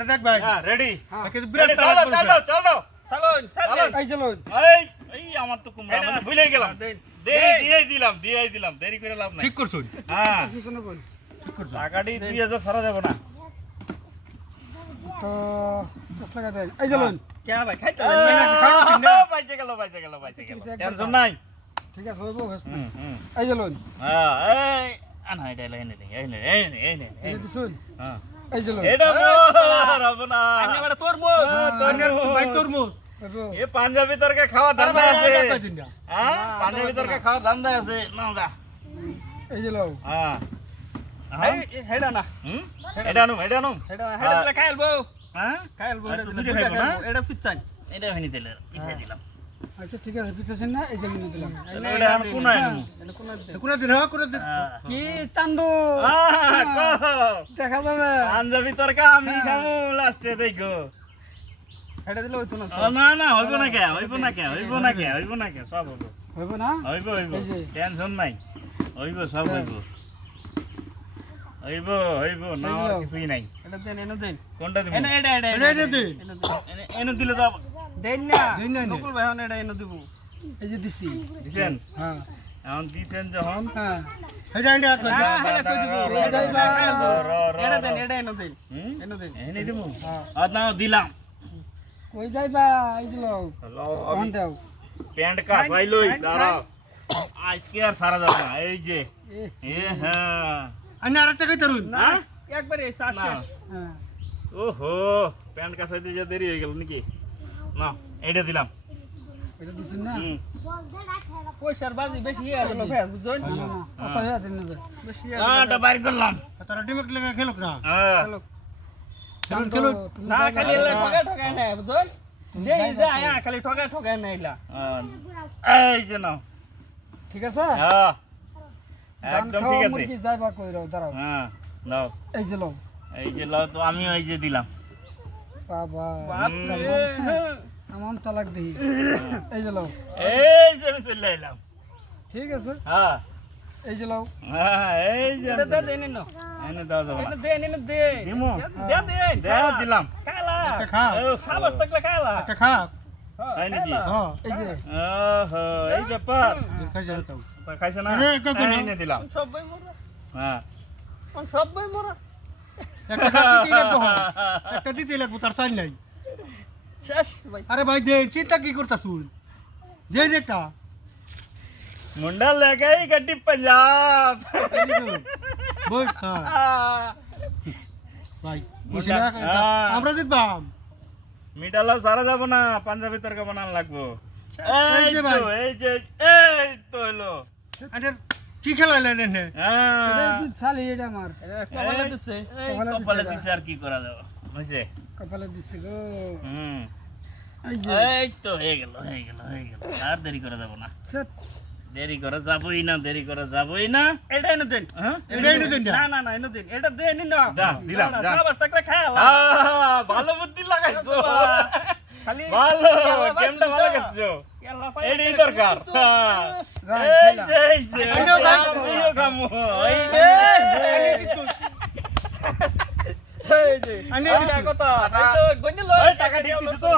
আরে দেখ ভাই হ্যাঁ রেডি কিন্তু বিরাট চল চালাক চল বলছে। চল দাও এই চলুন এই এই আমার তো কুমড়া মানে ভুলে গেলাম দিয়েই দিলাম দেরি করে লাভ নাই ঠিক করছুন হ্যাঁ পিছনে বল ঠিক করছুন টাকাটি 2000 সারা যাব না তো 10 টাকা দেন এই চলুন পাইছে গেল টেনশন নাই ঠিক আছে হইব হস হুম হুম এই চলুন হ্যাঁ এই আনা এটা এই নে এই দিছুন হ্যাঁ এই চলুন এটা মোর আপনা ভাই তরমুজ হইব এ পাঞ্জাবি তরকা খাওয়া আরে ধান্দা ভাই আছে আগে কই দিন না হ্যাঁ পাঞ্জাবি তরকা খাওয়া ধান্দা আছে নাও দা এই চলো হ্যাঁ হেডা না হুম এটা নুম হেডা হেডা দিলে খাইলবো হ্যাঁ খাইলবো আর এটা তো দিলে দুটো দুইটা খাইবো না? খাইলবো এটা ফিচাই এটা হইনি দিলে পিছে দিলাম আচ্ছা ঠিক আছে পিছাছেন না এই যে নিয়ে দিলাম এটা আর কোন আইনু এটা কোন দে কোন দিন হ্যাঁ কোন দিন কি চান্দু দেখা যাবে পাঞ্জাবি তরকা আমি খামু লাস্টে দেখো হেডা দিলে হইতো না না হইব না কে সব হইব হইব না হইব এই যে। টেনশন নাই হইব সব হইব না আর কিছুই নাই এটা দেন এনো দেন কোনটা দিব এনো এটা এটা এটা এটা দে এনে দিলে তো দেন না দেন না, নকুল ভাই এটা এনো দিব এই যে দিছি দিছেন হ্যাঁ এখন দিছেন যখন হ্যাঁ এটা এটা কই দিন হেডা কই দিব এটা দেন এটা এনো দেন হুম এনো দেন এনে দিব হ্যাঁ আর না দিলাম কই যাইবা এই যে লোক অন দাও প্যান্ট কাছাইলই দাঁড়াও আজকে আর সারা যাবে না এই যে এ এ হ্যাঁ আনি আরেকটা কই তরুন না একবারে শ্বাস না শেষ হ্যাঁ ওহো প্যান্ট কাছাইতে যে দেরি হয়ে গেল নাকি না এইটা দিলাম এটা দিছেন না হুম পয়সার বাজি বেশি হয়ে গেল ভাই বুঝছেন না না অত হয়ে দেন না বেশি আটা বাইর করলাম তারা ডিমক লাগা খেলুক না হ্যাঁ খেলুন খেলুন না খালি এলা ঠকাই না বুঝছেন দেই যায় খালি ঠকাই না এলা এই যে নাও ঠিক আছে হ্যাঁ ধান একদম খাওয়া ঠিক আছে মুরগি যাইবা কই রাও দাঁড়াও হ্যাঁ নাও এই যে লোক এই যে লাও তো আমিও এই যে দিলাম বাবা বাপ আমন তালাক দেই এই যে লোক এই যে আমি চলে এলাম ঠিক আছে হ্যাঁ এই যে লোক হ্যাঁ এই যে এটা দেন এনো এনে দাও যাবো না এটা দেন এনো দে দিমু দেন দেন দে দিলাম খালা একটা খা খাবার থাকলে খালা একটা খা এই নাকি হ্যাঁ এই যে ওহো এই ব্যাপার খাইছে না তাও খাইছে না আরে, একদম কেন? এই নে দিলাম সবাই মোরা হ্যাঁ সবাই মোরা একটা খা দিতে লাগবো হ্যাঁ। একটা দিতে লাগবো তার চাই নাই শেষ ভাই আরে ভাই দে চিন্তা কি করতাছুন দে একটা मुंडा लगाई गड्डी पंजाब বই হ্যাঁ ভাই বুঝি না হ্যাঁ। আমরা জিতবাম মিটালা সারা যাব না পাঞ্জাবি তরকা বানান লাগবো এই যে ভাই। এই তো হলো আরে কি খেলাইলেন এনে এটা হ্যাঁ কি চালি এটা আমার কপালে দিছে এই কপালে দিছে আর কি করা যাবে বুঝছে কপালে দিছে গো হুম এই যে এই তো হয়ে গেল আর দেরি করা যাব না সত দেরি করা যাবই না এটা এনো দেন হ্যাঁ এটা এনে দেন না না এনো দেন এটা দেন না যা, দিলাম, যা। খাবার থাকলে খালা ভালো বুদ্ধি লাগাইছো খালি ভালো গেমটা ভালো গেছো এলা এটাই দরকার রাখ, এই খাইলাম। যে এই যে আমিও খাই। আমিও খামু এই যে আনি জিতু এই যে আনি কথা এই তো গন্ডে লয় টাকা ঠিক দিছো তো